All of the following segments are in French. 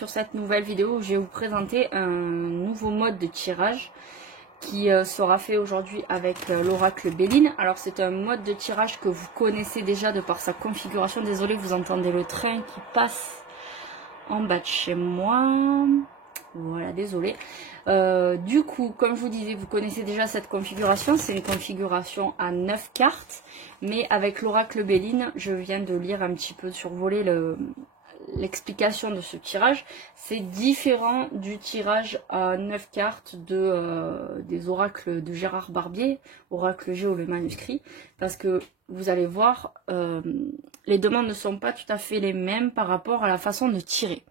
sur cette nouvelle vidéo où je vais vous présenter un nouveau mode de tirage qui sera fait aujourd'hui avec l'oracle Béline. Alors c'est un mode de tirage que vous connaissez déjà de par sa configuration. Désolée, vous entendez le train qui passe en bas de chez moi. Voilà, désolé. Du coup, comme je vous disais, vous connaissez déjà cette configuration. C'est une configuration à 9 cartes. Mais avec l'oracle Béline, je viens de lire un petit peu survoler l'explication de ce tirage. C'est différent du tirage à 9 cartes des oracles de Gérard Barbier, oracle Géo le manuscrit, parce que vous allez voir, les demandes ne sont pas tout à fait les mêmes par rapport à la façon de tirer.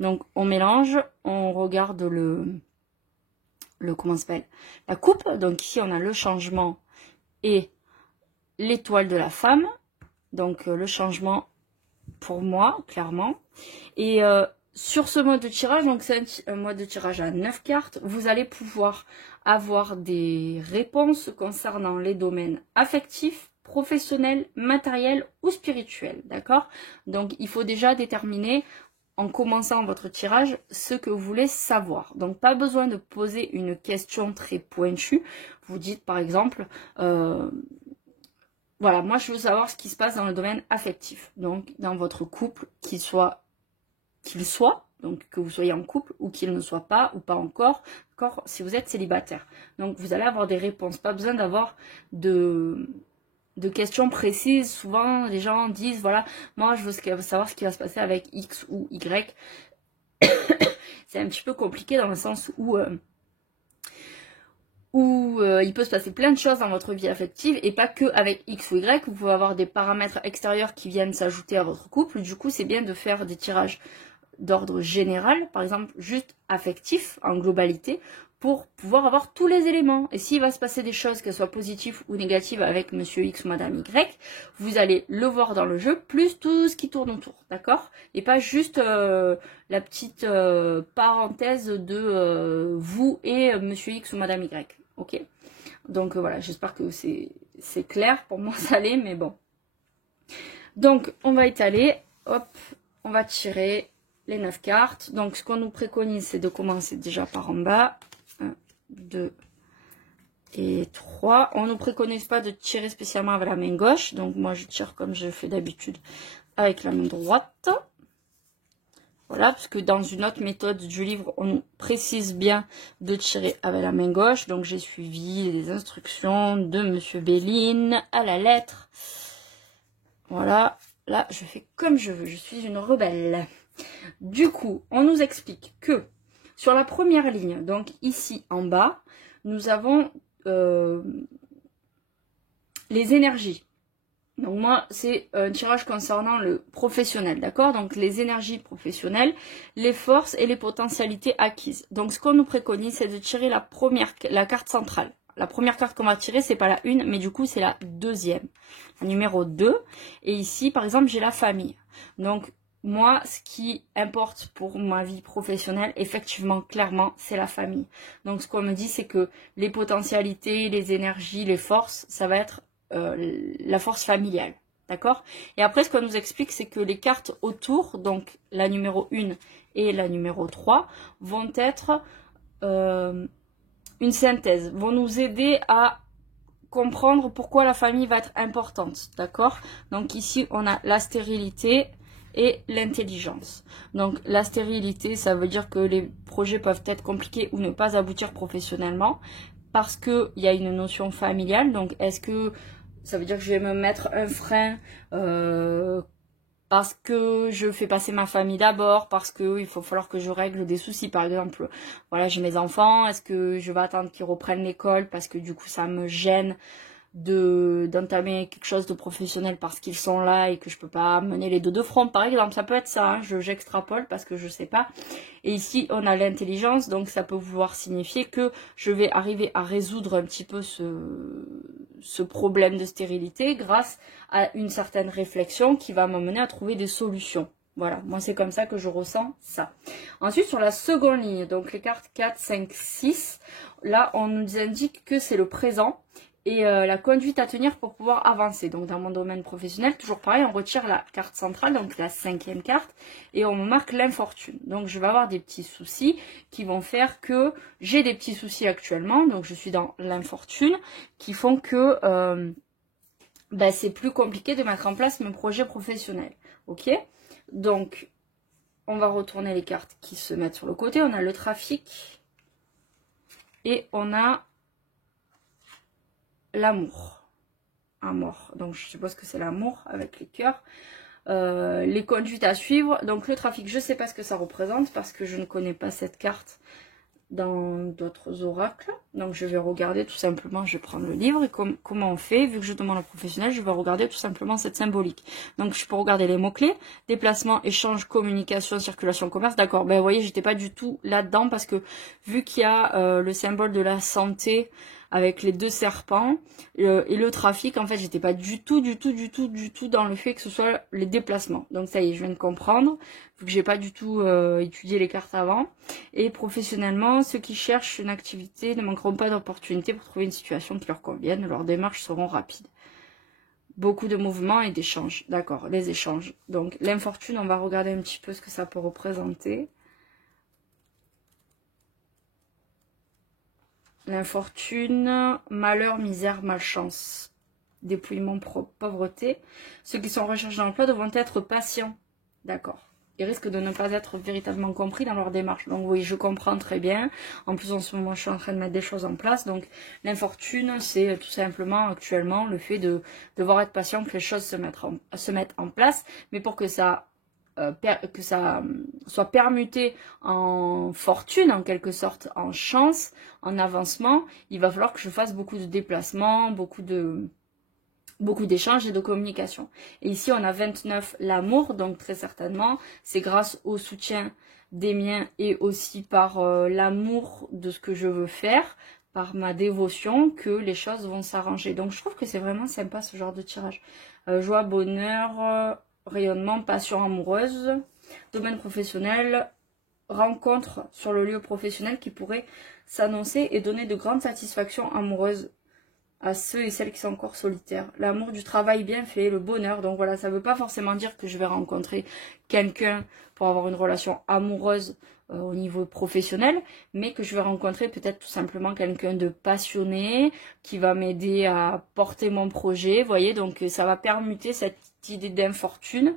Donc on mélange, on regarde comment ça s'appelle, la coupe. Donc ici on a le changement et l'étoile de la femme. Donc le changement pour moi, clairement. Et sur ce mode de tirage, donc c'est un mode de tirage à 9 cartes, vous allez pouvoir avoir des réponses concernant les domaines affectifs, professionnels, matériels ou spirituels, d'accord? Donc il faut déjà déterminer, en commençant votre tirage, ce que vous voulez savoir. Donc pas besoin de poser une question très pointue. Vous dites par exemple... voilà, moi je veux savoir ce qui se passe dans le domaine affectif. Donc dans votre couple, qu'il soit, donc que vous soyez en couple ou qu'il ne soit pas ou pas encore si vous êtes célibataire. Donc vous allez avoir des réponses, pas besoin d'avoir de questions précises. Souvent les gens disent voilà, moi je veux savoir ce qui va se passer avec X ou Y. C'est un petit peu compliqué dans le sens où il peut se passer plein de choses dans votre vie affective et pas que avec X ou Y. Vous pouvez avoir des paramètres extérieurs qui viennent s'ajouter à votre couple. Du coup, c'est bien de faire des tirages d'ordre général, par exemple juste affectif en globalité, pour pouvoir avoir tous les éléments. Et s'il va se passer des choses, qu'elles soient positives ou négatives avec Monsieur X ou Madame Y, vous allez le voir dans le jeu, plus tout ce qui tourne autour, d'accord? Et pas juste la petite parenthèse de vous et Monsieur X ou Madame Y. Ok, donc voilà, j'espère que c'est clair. Pour moi ça l'est, mais bon. Donc on va étaler, hop, on va tirer les 9 cartes. Donc ce qu'on nous préconise, c'est de commencer déjà par en bas. 1, 2 et 3. On ne nous préconise pas de tirer spécialement avec la main gauche. Donc moi je tire comme je fais d'habitude avec la main droite. Voilà, parce que dans une autre méthode du livre, on nous précise bien de tirer avec la main gauche. Donc j'ai suivi les instructions de Monsieur Béline à la lettre. Voilà, là je fais comme je veux, je suis une rebelle. Du coup, on nous explique que sur la première ligne, donc ici en bas, nous avons les énergies. Donc moi, c'est un tirage concernant le professionnel, d'accord? Donc les énergies professionnelles, les forces et les potentialités acquises. Donc ce qu'on nous préconise, c'est de tirer la carte centrale. La première carte qu'on va tirer, c'est pas la 1, mais du coup, c'est la deuxième. La numéro 2. Et ici, par exemple, j'ai la famille. Donc moi, ce qui importe pour ma vie professionnelle, effectivement, clairement, c'est la famille. Donc ce qu'on me dit, c'est que les potentialités, les énergies, les forces, ça va être la force familiale, d'accord? Et après, ce qu'on nous explique, c'est que les cartes autour, donc la numéro 1 et la numéro 3, vont être une synthèse, vont nous aider à comprendre pourquoi la famille va être importante, d'accord? Donc ici, on a la stérilité et l'intelligence. Donc la stérilité, ça veut dire que les projets peuvent être compliqués ou ne pas aboutir professionnellement parce qu'il y a une notion familiale. Donc est-ce que ça veut dire que je vais me mettre un frein parce que je fais passer ma famille d'abord, parce qu'il va falloir que je règle des soucis, par exemple, voilà, j'ai mes enfants, est-ce que je vais attendre qu'ils reprennent l'école parce que du coup ça me gêne d'entamer quelque chose de professionnel parce qu'ils sont là et que je peux pas mener les deux de front, par exemple. Ça peut être ça, hein, j'extrapole parce que je sais pas. Et ici on a l'intelligence, donc ça peut vouloir signifier que je vais arriver à résoudre un petit peu ce problème de stérilité grâce à une certaine réflexion qui va m'amener à trouver des solutions. Voilà, moi c'est comme ça que je ressens ça. Ensuite sur la seconde ligne, donc les cartes 4, 5, 6, là on nous indique que c'est le présent et la conduite à tenir pour pouvoir avancer. Donc dans mon domaine professionnel, toujours pareil, on retire la carte centrale, donc la 5e carte, et on me marque l'infortune. Donc je vais avoir des petits soucis qui vont faire que j'ai des petits soucis actuellement, donc je suis dans l'infortune, qui font que c'est plus compliqué de mettre en place mes projets professionnels. Ok? Donc on va retourner les cartes qui se mettent sur le côté. On a le trafic et on a l'amour. Amour. Donc je suppose que c'est l'amour avec les cœurs. Les conduites à suivre. Donc le trafic, je ne sais pas ce que ça représente parce que je ne connais pas cette carte dans d'autres oracles. Donc je vais regarder tout simplement, je vais prendre le livre et comment on fait. Vu que je demande au professionnel, je vais regarder tout simplement cette symbolique. Donc je peux regarder les mots-clés, déplacement, échange, communication, circulation, commerce. D'accord, ben vous voyez, j'étais pas du tout là-dedans parce que vu qu'il y a le symbole de la santé avec les 2 serpents et le trafic, en fait, j'étais pas du tout dans le fait que ce soit les déplacements. Donc ça y est, je viens de comprendre, vu que j'ai pas du tout étudié les cartes avant. Et professionnellement, ceux qui cherchent une activité ne manqueront pas d'opportunités pour trouver une situation qui leur convienne. Leurs démarches seront rapides. Beaucoup de mouvements et d'échanges. D'accord, les échanges. Donc l'infortune, on va regarder un petit peu ce que ça peut représenter. L'infortune, malheur, misère, malchance, dépouillement, pauvreté. Ceux qui sont en recherche d'emploi devront être patients. D'accord. Ils risquent de ne pas être véritablement compris dans leur démarche. Donc oui, je comprends très bien. En plus, en ce moment, je suis en train de mettre des choses en place. Donc l'infortune, c'est tout simplement actuellement le fait de devoir être patient, que les choses se mettent en place. Mais pour que ça soit permuté en fortune, en quelque sorte, en chance, en avancement, il va falloir que je fasse beaucoup de déplacements, beaucoup d'échanges et de communication. Et ici, on a 29, l'amour, donc très certainement, c'est grâce au soutien des miens et aussi par l'amour de ce que je veux faire, par ma dévotion, que les choses vont s'arranger. Donc, je trouve que c'est vraiment sympa ce genre de tirage. Joie, bonheur, rayonnement, passion amoureuse, domaine professionnel, rencontre sur le lieu professionnel qui pourrait s'annoncer et donner de grandes satisfactions amoureuses à ceux et celles qui sont encore solitaires. L'amour du travail bien fait, le bonheur. Donc voilà, ça ne veut pas forcément dire que je vais rencontrer quelqu'un pour avoir une relation amoureuse au niveau professionnel, mais que je vais rencontrer peut-être tout simplement quelqu'un de passionné qui va m'aider à porter mon projet. Vous voyez, donc ça va permuter cette idée d'infortune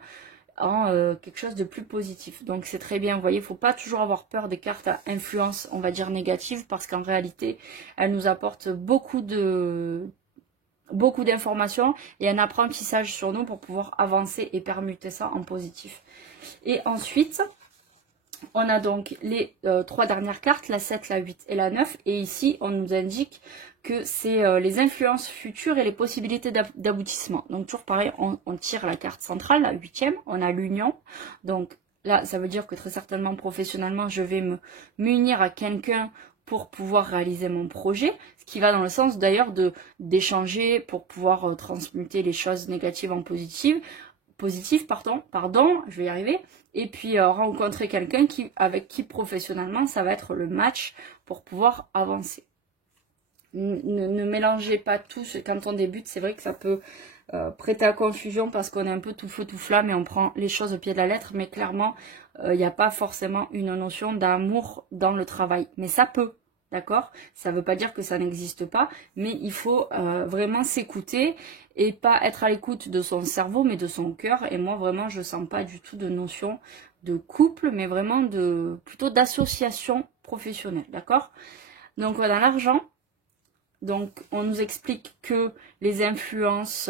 en quelque chose de plus positif. Donc c'est très bien, vous voyez, il ne faut pas toujours avoir peur des cartes à influence, on va dire négative, parce qu'en réalité, elles nous apportent beaucoup d'informations et un apprentissage sur nous pour pouvoir avancer et permuter ça en positif. Et ensuite, on a donc les 3 dernières cartes, la 7, la 8 et la 9. Et ici, on nous indique que c'est les influences futures et les possibilités d'aboutissement. Donc toujours pareil, on tire la carte centrale, la 8e, on a l'union. Donc là, ça veut dire que très certainement, professionnellement, je vais m'unir à quelqu'un pour pouvoir réaliser mon projet, ce qui va dans le sens d'ailleurs d'échanger pour pouvoir transmuter les choses négatives en positives, je vais y arriver, et puis rencontrer quelqu'un avec qui professionnellement ça va être le match pour pouvoir avancer. Ne mélangez pas tout, quand on débute, c'est vrai que ça peut prêter à confusion parce qu'on est un peu tout feu tout flamme et on prend les choses au pied de la lettre, mais clairement il n'y a pas forcément une notion d'amour dans le travail, mais ça peut. D'accord? Ça ne veut pas dire que ça n'existe pas, mais il faut vraiment s'écouter et pas être à l'écoute de son cerveau, mais de son cœur. Et moi, vraiment, je ne sens pas du tout de notion de couple, mais vraiment plutôt d'association professionnelle. D'accord? Donc, voilà l'argent. Donc, on nous explique que les influences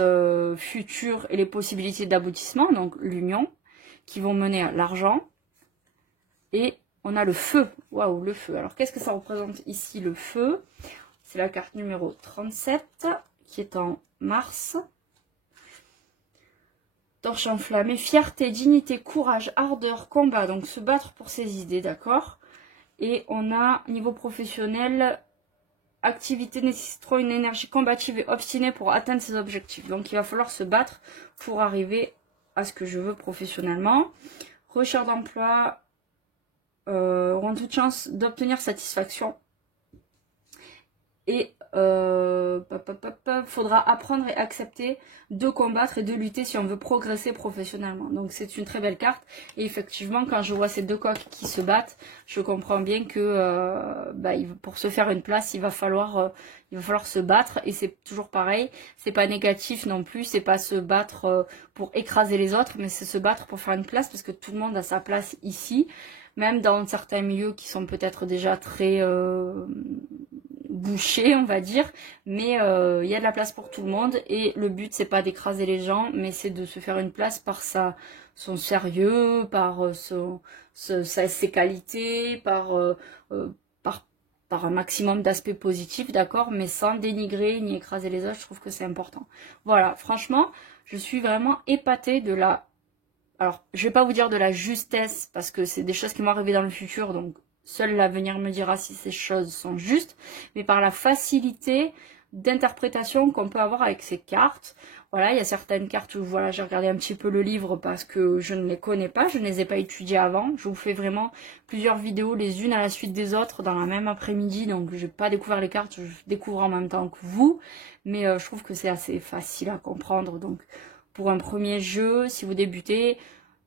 futures et les possibilités d'aboutissement, donc l'union, qui vont mener à l'argent. Et on a le feu. Waouh, le feu. Alors, qu'est-ce que ça représente ici, le feu? C'est la carte numéro 37, qui est en Mars. Torche enflammée, fierté, dignité, courage, ardeur, combat. Donc, se battre pour ses idées, d'accord? Et on a, niveau professionnel, activité nécessiteront une énergie combative et obstinée pour atteindre ses objectifs. Donc, il va falloir se battre pour arriver à ce que je veux professionnellement. Recherche d'emploi, auront toute chance d'obtenir satisfaction. Et faudra apprendre et accepter de combattre et de lutter si on veut progresser professionnellement. Donc c'est une très belle carte. Et effectivement, quand je vois ces deux coqs qui se battent, je comprends bien que pour se faire une place, il va falloir se battre. Et c'est toujours pareil, c'est pas négatif non plus, c'est pas se battre pour écraser les autres, mais c'est se battre pour faire une place, parce que tout le monde a sa place ici, même dans certains milieux qui sont peut-être déjà très bouché, on va dire, mais il y a de la place pour tout le monde, et le but c'est pas d'écraser les gens, mais c'est de se faire une place par son sérieux, par ses qualités, par un maximum d'aspects positifs, d'accord, mais sans dénigrer ni écraser les autres. Je trouve que c'est important. Voilà, franchement, je suis vraiment épatée de la... Alors, je vais pas vous dire de la justesse, parce que c'est des choses qui vont arriver dans le futur, donc seul l'avenir me dira si ces choses sont justes, mais par la facilité d'interprétation qu'on peut avoir avec ces cartes. Voilà, il y a certaines cartes où voilà, j'ai regardé un petit peu le livre parce que je ne les connais pas, je ne les ai pas étudiées avant. Je vous fais vraiment plusieurs vidéos les unes à la suite des autres dans la même après-midi, donc je n'ai pas découvert les cartes, je découvre en même temps que vous, mais je trouve que c'est assez facile à comprendre. Donc pour un premier jeu, si vous débutez,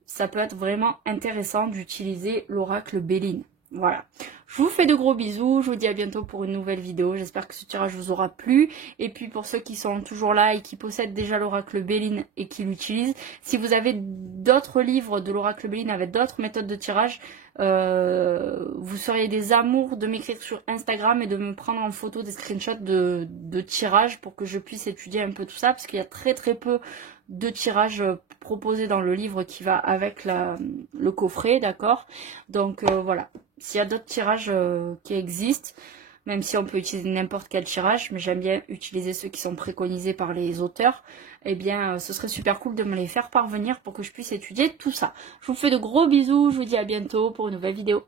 ça peut être vraiment intéressant d'utiliser l'oracle Béline. Voilà, je vous fais de gros bisous, je vous dis à bientôt pour une nouvelle vidéo, j'espère que ce tirage vous aura plu, et puis pour ceux qui sont toujours là et qui possèdent déjà l'oracle Béline et qui l'utilisent, si vous avez d'autres livres de l'oracle Béline avec d'autres méthodes de tirage, vous seriez des amours de m'écrire sur Instagram et de me prendre en photo des screenshots de tirage pour que je puisse étudier un peu tout ça, parce qu'il y a très peu de tirages proposés dans le livre qui va avec le coffret, d'accord. Donc voilà, s'il y a d'autres tirages qui existent, même si on peut utiliser n'importe quel tirage, mais j'aime bien utiliser ceux qui sont préconisés par les auteurs, eh bien ce serait super cool de me les faire parvenir pour que je puisse étudier tout ça. Je vous fais de gros bisous, je vous dis à bientôt pour une nouvelle vidéo.